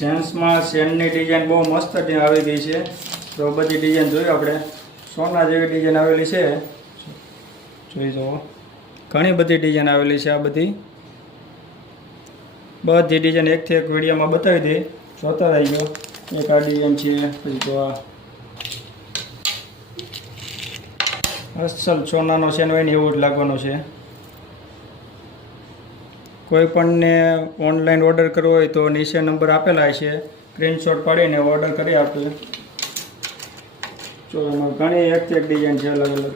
જેન્ટ્સમાં ચેનની design બહુ મસ્ત આવી ગઈ છે. તો બધી ડિઝાઇન જોઈ આપણે. સોના જેવી ડિઝાઇન આવેલી છે, જોઈ જુઓ. ઘણી બધી ડિઝાઇન આવેલી છે. આ બધી ડિઝાઇન એકથી એક વિડીયોમાં બતાવી દઈ, જોતા રહી ગયો. એક આ ડિઝાઇન છે, પછી તો આ અસલ સોનાનો ચેન હોય ને એવું જ લાગવાનો છે. કોઈ પણને ઓનલાઈન ઓર્ડર કરવો હોય તો નીચે નંબર આપેલા છે, સ્ક્રીનશોટ પાડીને ઓર્ડર કરી આપીએ. જો એમાં ઘણી એક ડિઝાઇન છે અલગ અલગ.